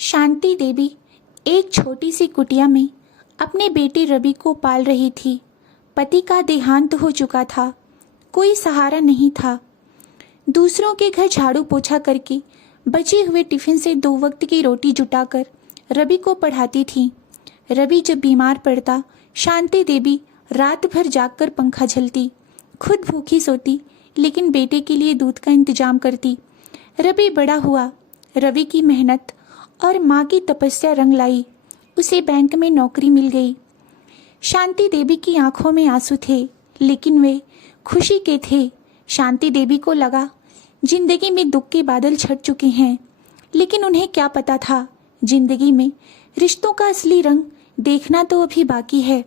शांति देवी एक छोटी सी कुटिया में अपने बेटे रवि को पाल रही थी। पति का देहांत हो चुका था, कोई सहारा नहीं था। दूसरों के घर झाड़ू पोछा करके बचे हुए टिफिन से 2 वक्त की रोटी जुटाकर रवि को पढ़ाती थी। रवि जब बीमार पड़ता, शांति देवी रात भर जागकर पंखा झलती, खुद भूखी सोती, लेकिन बेटे के लिए दूध का इंतजाम करती। रवि बड़ा हुआ। रवि की मेहनत और माँ की तपस्या रंग लाई। उसे बैंक में नौकरी मिल गई। शांति देवी की आंखों में आंसू थे, लेकिन वे खुशी के थे। शांति देवी को लगा जिंदगी में दुख के बादल छट चुके हैं, लेकिन उन्हें क्या पता था जिंदगी में रिश्तों का असली रंग देखना तो अभी बाकी है।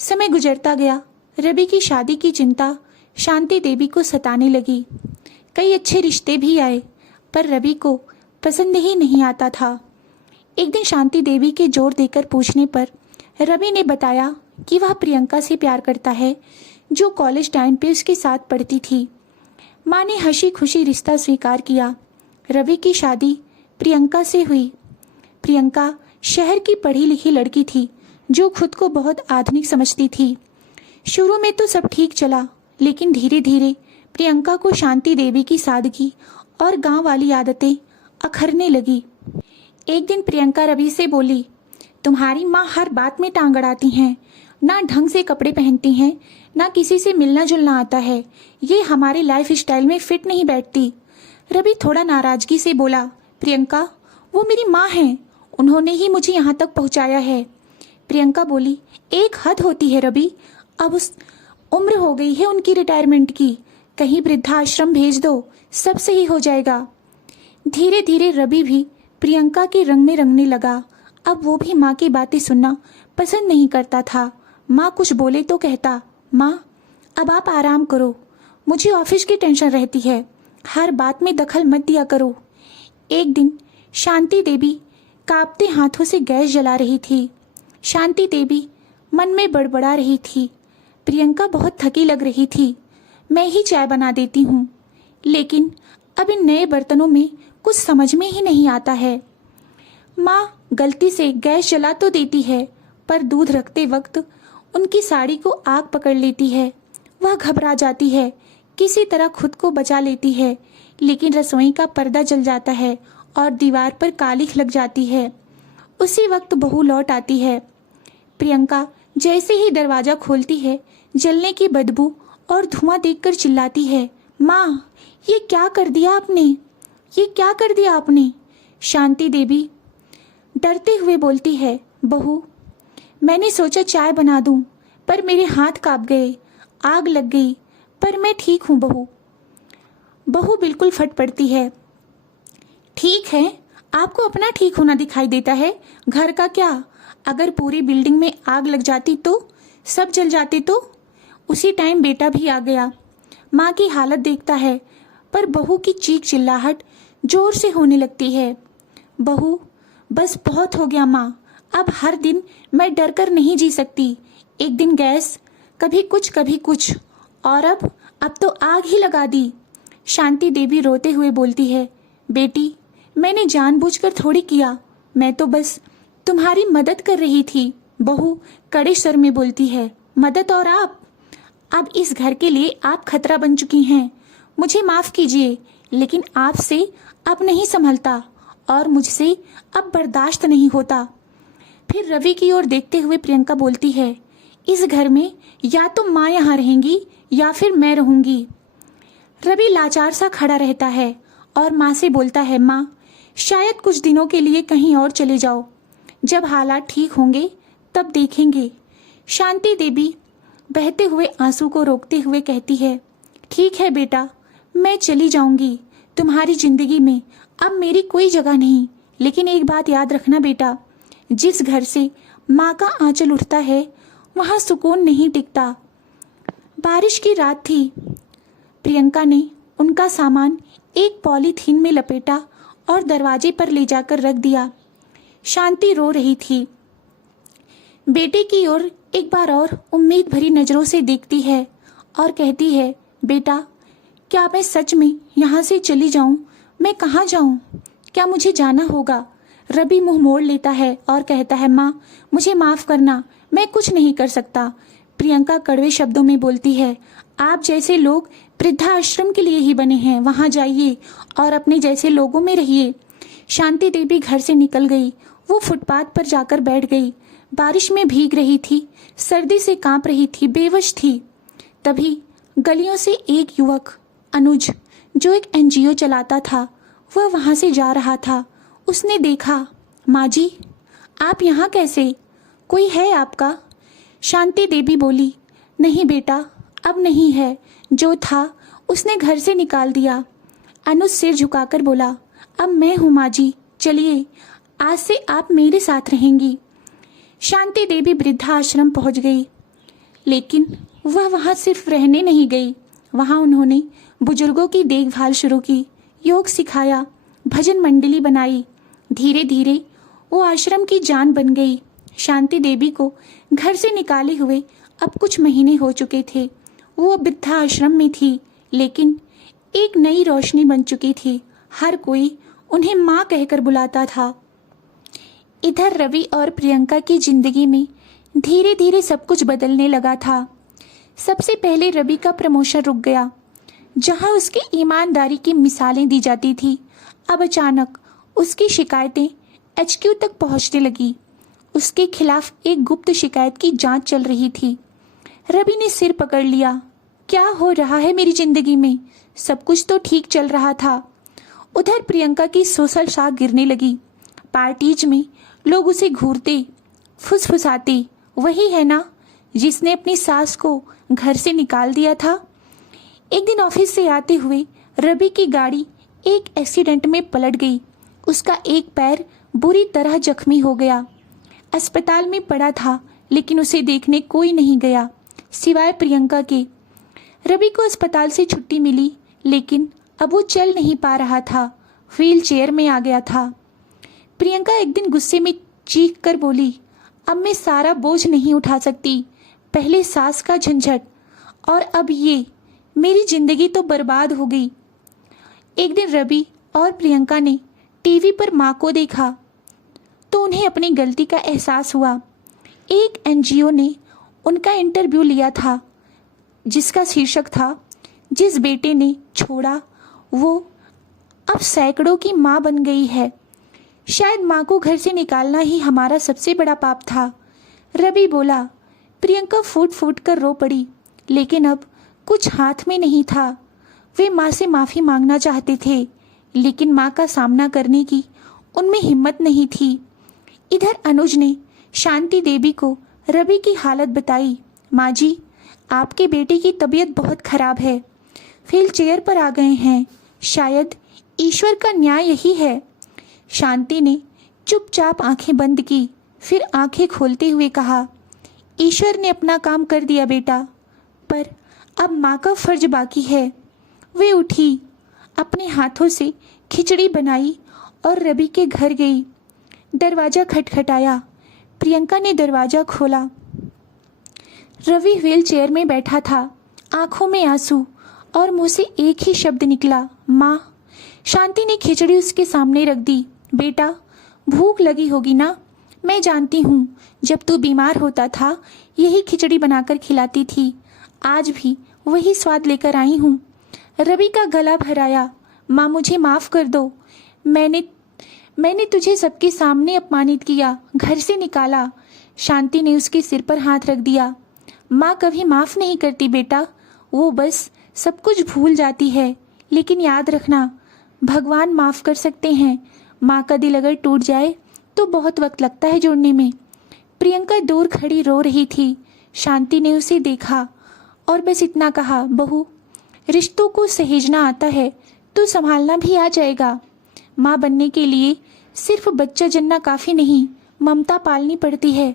समय गुजरता गया। रवि की शादी की चिंता शांति देवी को सताने लगी। कई अच्छे रिश्ते भी आए, पर रवि को पसंद ही नहीं आता था। एक दिन शांति देवी के जोर देकर पूछने पर रवि ने बताया कि वह प्रियंका से प्यार करता है, जो कॉलेज टाइम पे उसके साथ पढ़ती थी। माँ ने हंसी खुशी रिश्ता स्वीकार किया। रवि की शादी प्रियंका से हुई। प्रियंका शहर की पढ़ी लिखी लड़की थी, जो खुद को बहुत आधुनिक समझती थी। शुरू में तो सब ठीक चला, लेकिन धीरे धीरे प्रियंका को शांति देवी की सादगी और गांव वाली आदतें अखरने लगी। एक दिन प्रियंका रवि से बोली, तुम्हारी माँ हर बात में टांग अड़ाती हैं, ना ढंग से कपड़े पहनती हैं, ना किसी से मिलना जुलना आता है। ये हमारे लाइफ स्टाइल में फिट नहीं बैठती। रवि थोड़ा नाराजगी से बोला, प्रियंका, वो मेरी माँ हैं, उन्होंने ही मुझे यहाँ तक पहुँचाया है। प्रियंका बोली, एक हद होती है रवि, अब उस उम्र हो गई है उनकी रिटायरमेंट की, कहीं वृद्धाश्रम भेज दो, सब सही हो जाएगा। धीरे धीरे रवि भी प्रियंका के रंग में रंगने लगा। अब वो भी माँ की बातें सुनना पसंद नहीं करता था। माँ कुछ बोले तो कहता, माँ अब आप आराम करो, मुझे ऑफिस की टेंशन रहती है, हर बात में दखल मत दिया करो। एक दिन शांति देवी कांपते हाथों से गैस जला रही थी। शांति देवी मन में बड़बड़ा रही थी, प्रियंका बहुत थकी लग रही थी, मैं ही चाय बना देती हूँ, लेकिन अब इन नए बर्तनों में कुछ समझ में ही नहीं आता है। माँ गलती से गैस जला तो देती है, पर दूध रखते वक्त उनकी साड़ी को आग पकड़ लेती है। वह घबरा जाती है, किसी तरह खुद को बचा लेती है, लेकिन रसोई का पर्दा जल जाता है और दीवार पर कालिख लग जाती है। उसी वक्त बहू लौट आती है। प्रियंका जैसे ही दरवाजा खोलती है, जलने की बदबू और धुआं देखकर चिल्लाती है, माँ ये क्या कर दिया आपने, ये क्या कर दिया आपने। शांति देवी डरते हुए बोलती है, बहू मैंने सोचा चाय बना दूं, पर मेरे हाथ कांप गए, आग लग गई, पर मैं ठीक हूँ बहू। बहू बिल्कुल फट पड़ती है, ठीक है, आपको अपना ठीक होना दिखाई देता है, घर का क्या, अगर पूरी बिल्डिंग में आग लग जाती तो, सब जल जाते तो। उसी टाइम बेटा भी आ गया। माँ की हालत देखता है, पर बहू की चीख चिल्लाहट जोर से होने लगती है। बहू बस बहुत हो गया माँ, अब हर दिन मैं डर कर नहीं जी सकती। एक दिन गैस, कभी कुछ, और अब तो आग ही लगा दी। शांति देवी रोते हुए बोलती है, बेटी मैंने जानबूझकर थोड़ी किया, मैं तो बस तुम्हारी मदद कर रही थी। बहू कड़े स्वर में बोलती है, मदद और आप? अब इस घर के लिए आप खतरा बन चुकी हैं। मुझे माफ कीजिए, लेकिन आपसे अब नहीं संभलता और मुझसे अब बर्दाश्त नहीं होता। फिर रवि की ओर देखते हुए प्रियंका बोलती है, इस घर में या तो माँ यहाँ रहेंगी या फिर मैं रहूंगी। रवि लाचार सा खड़ा रहता है और माँ से बोलता है, माँ शायद कुछ दिनों के लिए कहीं और चले जाओ, जब हालात ठीक होंगे तब देखेंगे। शांति देवी बहते हुए आंसू को रोकते हुए कहती है, ठीक है बेटा, मैं चली जाऊंगी, तुम्हारी जिंदगी में अब मेरी कोई जगह नहीं, लेकिन एक बात याद रखना बेटा, जिस घर से माँ का आंचल उठता है वहाँ सुकून नहीं टिकता। बारिश की रात थी। प्रियंका ने उनका सामान एक पॉलीथीन में लपेटा और दरवाजे पर ले जाकर रख दिया। शांति रो रही थी। बेटे की ओर एक बार और उम्मीद भरी नजरों से देखती है और कहती है, बेटा क्या मैं सच में यहाँ से चली जाऊँ? मैं कहाँ जाऊँ? क्या मुझे जाना होगा? रवि मुंह मोड़ लेता है और कहता है, माँ मुझे माफ़ करना, मैं कुछ नहीं कर सकता। प्रियंका कड़वे शब्दों में बोलती है, आप जैसे लोग वृद्धाश्रम के लिए ही बने हैं, वहाँ जाइए और अपने जैसे लोगों में रहिए। शांति देवी घर से निकल गई। वो फुटपाथ पर जाकर बैठ गई। बारिश में भीग रही थी, सर्दी से कांप रही थी, बेवश थी। तभी गलियों से एक युवक अनुज, जो एक एनजीओ चलाता था, वह वहाँ से जा रहा था। उसने देखा, माँ जी आप यहाँ कैसे, कोई है आपका? शांति देवी बोली, नहीं बेटा, अब नहीं है, जो था उसने घर से निकाल दिया। अनुज सिर झुकाकर बोला, अब मैं हूँ माँ जी, चलिए आज से आप मेरे साथ रहेंगी। शांति देवी वृद्धाश्रम पहुँच गई, लेकिन वह वहाँ सिर्फ रहने नहीं गई। वहाँ उन्होंने बुजुर्गों की देखभाल शुरू की, योग सिखाया, भजन मंडली बनाई। धीरे धीरे वो आश्रम की जान बन गई। शांति देवी को घर से निकाले हुए अब कुछ महीने हो चुके थे। वो वृद्धाश्रम में थी, लेकिन एक नई रोशनी बन चुकी थी। हर कोई उन्हें माँ कहकर बुलाता था। इधर रवि और प्रियंका की जिंदगी में धीरे धीरे सब कुछ बदलने लगा था। सबसे पहले रवि का प्रमोशन रुक गया। जहां उसकी ईमानदारी की मिसालें दी जाती थी, अब अचानक उसकी शिकायतें एचक्यू तक पहुंचने लगी। उसके खिलाफ एक गुप्त शिकायत की जांच चल रही थी। रवि ने सिर पकड़ लिया। क्या हो रहा है मेरी जिंदगी में? सब कुछ तो ठीक चल रहा था। उधर प्रियंका की सोशल साख गिरने लगी। पार्टीज में लोग उसे घूरते, फुसफुसाते, वही है ना जिसने अपनी सास को घर से निकाल दिया था। एक दिन ऑफिस से आते हुए रवि की गाड़ी एक एक्सीडेंट में पलट गई। उसका एक पैर बुरी तरह जख्मी हो गया। अस्पताल में पड़ा था, लेकिन उसे देखने कोई नहीं गया सिवाय प्रियंका के। रवि को अस्पताल से छुट्टी मिली, लेकिन अब वो चल नहीं पा रहा था, व्हील चेयर में आ गया था। प्रियंका एक दिन गुस्से में चीख कर बोली, अब मैं सारा बोझ नहीं उठा सकती। पहले सास का झंझट और अब ये, मेरी जिंदगी तो बर्बाद हो गई। एक दिन रवि और प्रियंका ने टीवी पर माँ को देखा तो उन्हें अपनी गलती का एहसास हुआ। एक एनजीओ ने उनका इंटरव्यू लिया था, जिसका शीर्षक था, जिस बेटे ने छोड़ा वो अब सैकड़ों की माँ बन गई है। शायद माँ को घर से निकालना ही हमारा सबसे बड़ा पाप था। रवि बोला। प्रियंका फूट फूट कर रो पड़ी, लेकिन अब कुछ हाथ में नहीं था। वे माँ से माफ़ी मांगना चाहते थे, लेकिन माँ का सामना करने की उनमें हिम्मत नहीं थी। इधर अनुज ने शांति देवी को रवि की हालत बताई। माँ जी, आपके बेटे की तबीयत बहुत खराब है, व्हील चेयर पर आ गए हैं। शायद ईश्वर का न्याय यही है। शांति ने चुपचाप आंखें बंद की, फिर आंखें खोलते हुए कहा, ईश्वर ने अपना काम कर दिया बेटा, पर अब माँ का फर्ज बाकी है। वे उठी, अपने हाथों से खिचड़ी बनाई और रवि के घर गई। दरवाज़ा खटखटाया। प्रियंका ने दरवाज़ा खोला। रवि व्हील चेयर में बैठा था, आंखों में आंसू और मुंह से एक ही शब्द निकला, माँ। शांति ने खिचड़ी उसके सामने रख दी। बेटा, भूख लगी होगी ना? मैं जानती हूँ, जब तू बीमार होता था यही खिचड़ी बनाकर खिलाती थी। आज भी वही स्वाद लेकर आई हूँ। रवि का गला भराया। माँ, मुझे माफ़ कर दो। मैंने तुझे सबके सामने अपमानित किया, घर से निकाला। शांति ने उसके सिर पर हाथ रख दिया। माँ कभी माफ़ नहीं करती बेटा, वो बस सब कुछ भूल जाती है। लेकिन याद रखना, भगवान माफ़ कर सकते हैं। माँ का दिल अगर टूट जाए तो बहुत वक्त लगता है जोड़ने में। प्रियंका दूर खड़ी रो रही थी। शांति ने उसे देखा और बस इतना कहा, बहू, रिश्तों को सहेजना आता है तो संभालना भी आ जाएगा। माँ बनने के लिए सिर्फ बच्चा जनना काफ़ी नहीं, ममता पालनी पड़ती है।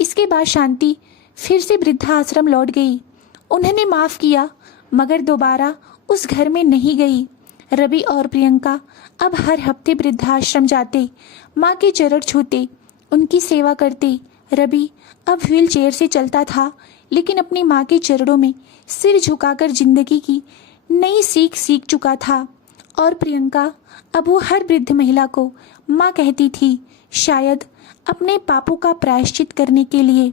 इसके बाद शांति फिर से वृद्धाश्रम लौट गई। उन्होंने माफ़ किया, मगर दोबारा उस घर में नहीं गई। रवि और प्रियंका अब हर हफ्ते वृद्धाश्रम जाते, माँ के चरण छूते, उनकी सेवा करते। रवि अब व्हील चेयर से चलता था, लेकिन अपनी माँ के चरणों में सिर झुकाकर जिंदगी की नई सीख सीख चुका था और प्रियंका अब वो हर वृद्ध महिला को माँ कहती थी, शायद अपने पापों का प्रायश्चित करने के लिए।